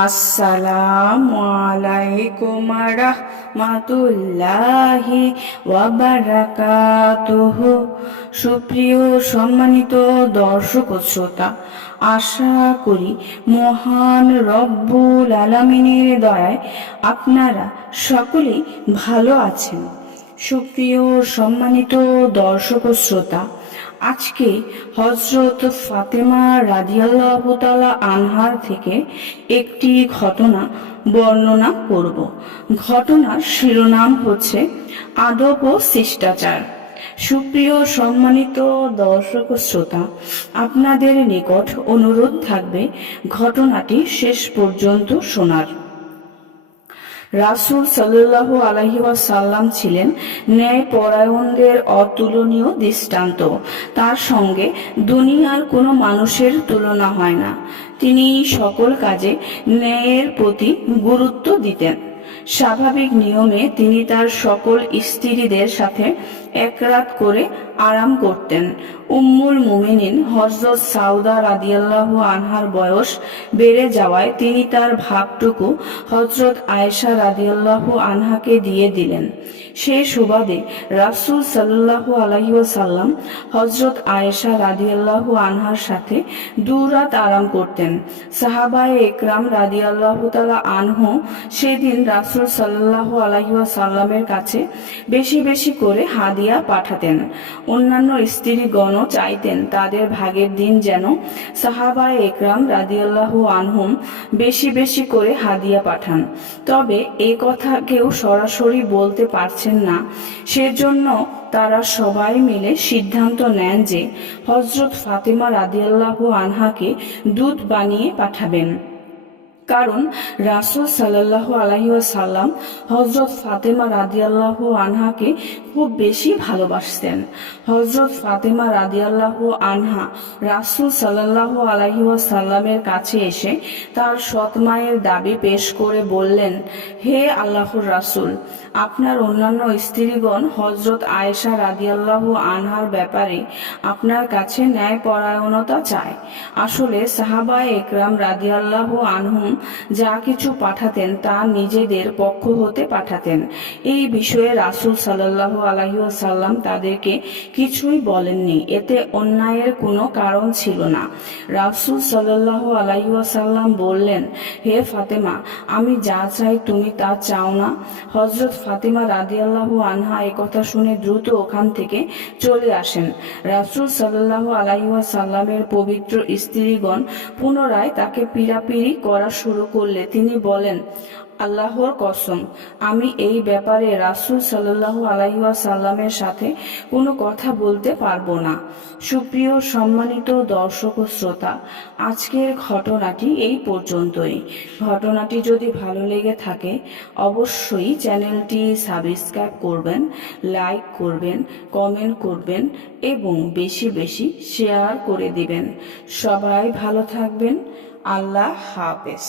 আসসালামু আলাইকুম রহমাতুল্লাহি ওয়াবারাকাতুহু সুপ্রিয় সম্মানিত দর্শক শ্রোতা, আশা করি মহান রব্বুল আলামিনের দয়ায় আপনারা সকলেই ভালো আছেন। সুপ্রিয় সম্মানিত দর্শক শ্রোতা আজকে হজরত ফাতেমা রাদিয়াল্লাহু তাআলা আনহার থেকে একটি ঘটনা বর্ণনা করব। ঘটনার শিরোনাম হচ্ছে আদব ও শিষ্টাচার। সুপ্রিয় সম্মানিত দর্শক ও শ্রোতা, আপনাদের নিকট অনুরোধ থাকবে ঘটনাটি শেষ পর্যন্ত শোনার। রাসুল সাল্লাহ আলহি সাল্লাম ছিলেন ন্যায় পরায়ণদের অতুলনীয় দৃষ্টান্ত। তার সঙ্গে দুনিয়ার কোনো মানুষের তুলনা হয় না। তিনি সকল কাজে ন্যায়ের প্রতি গুরুত্ব দিতেন। স্বাভাবিক নিয়মে তিনি তার সকল স্ত্রীদের সাথে এক রাত করে আরাম করতেন। উম্মুল মুমিনিন হজরত সাউদা রাদিয়াল্লাহু আনহার বয়স বেড়ে যাওয়ায় তিনি তার ভাগটুকু হজরত আয়েশা রাদিয়াল্লাহু আনহাকে দিয়ে দিলেন। সেই সুবাদে রাসুল সাল্লাহু আলহিসাল্লাম হজরত আয়েশা রাদিয়াল্লাহু আনহার সাথে দু রাত আরাম করতেন। সাহাবায় একরাম রাদিয়াল্লাহু তালা আনহু সেদিন রাসুল সাল্লাহু আলহিসাল্লামের কাছে বেশি বেশি করে হাদিয়া পাঠাতেন। অন্যান্য স্ত্রীগণও চাইতেন তাদের ভাগের দিন যেন সাহাবায় একরাম রাদিয়াল্লাহু আনহুম বেশি বেশি করে হাদিয়া পাঠান। তবে এ কথা কেউ সরাসরি বলতে পারছেন না। সেজন্য তারা সবাই মিলে সিদ্ধান্ত নেন যে হজরত ফাতেমা রাদিয়াল্লাহু আনহাকে দুধ বানিয়ে পাঠাবেন। কারণ রাসুল সাল্লাহ আলহিসাল্লাম হজরত ফাতেমা রাদিয়াল্লাহ আনহাকে খুব বেশি ভালোবাসতেন। হজরত ফাতেমা রাদিয়াল্লাহ আনহা রাসুল সাল্লাহ আলহিসাল্লামের কাছে এসে তার সৎমায়ের দাবি পেশ করে বললেন, হে আল্লাহর রাসুল, আপনার অন্যান্য স্ত্রীগণ হজরত আয়েশা রাদিয়াল্লাহ আনহার ব্যাপারে আপনার কাছে ন্যায় পরায়ণতা চায়। আসলে সাহাবা একরাম রাদিয়াল্লাহ আনহুম যা কিছু পাঠাতেন তা নিজেদের পক্ষ হতে পাঠাতেন। এই বিষয়ে রাসুল সাল্লাহ আলহিউসাল্লাম তাদেরকে কিছুই বলেননি। এতে অন্যায়ের কোনো কারণ ছিল না। রাসুল সাল্লাহ আলহিউসাল্লাম বললেন, হে ফাতেমা, আমি যা চাই তুমি তা চাও না। হজরত ফাতেমা রাদিয়াল্লাহ আনহা কথা শুনে দ্রুত ওখান থেকে চলে আসেন। রাসুল সাল্লাহ আলাইসাল্লামের পবিত্র স্ত্রীগণ পুনরায় তাকে পিড়াপিড়ি করা শুরু করলে তিনি বলেন আল্লাহর কসম, আমি এই ব্যাপারে রাসুল সাল্লাহ আলাইসাল্লামের সাথে কোনো কথা বলতে পারব না। সুপ্রিয় সম্মানিত দর্শক ও শ্রোতা, আজকের ঘটনাটি এই পর্যন্তই। ঘটনাটি যদি ভালো লেগে থাকে, অবশ্যই চ্যানেলটি সাবস্ক্রাইব করবেন, লাইক করবেন, কমেন্ট করবেন এবং বেশি বেশি শেয়ার করে দিবেন। সবাই ভালো থাকবেন। আল্লাহ হাফেজ।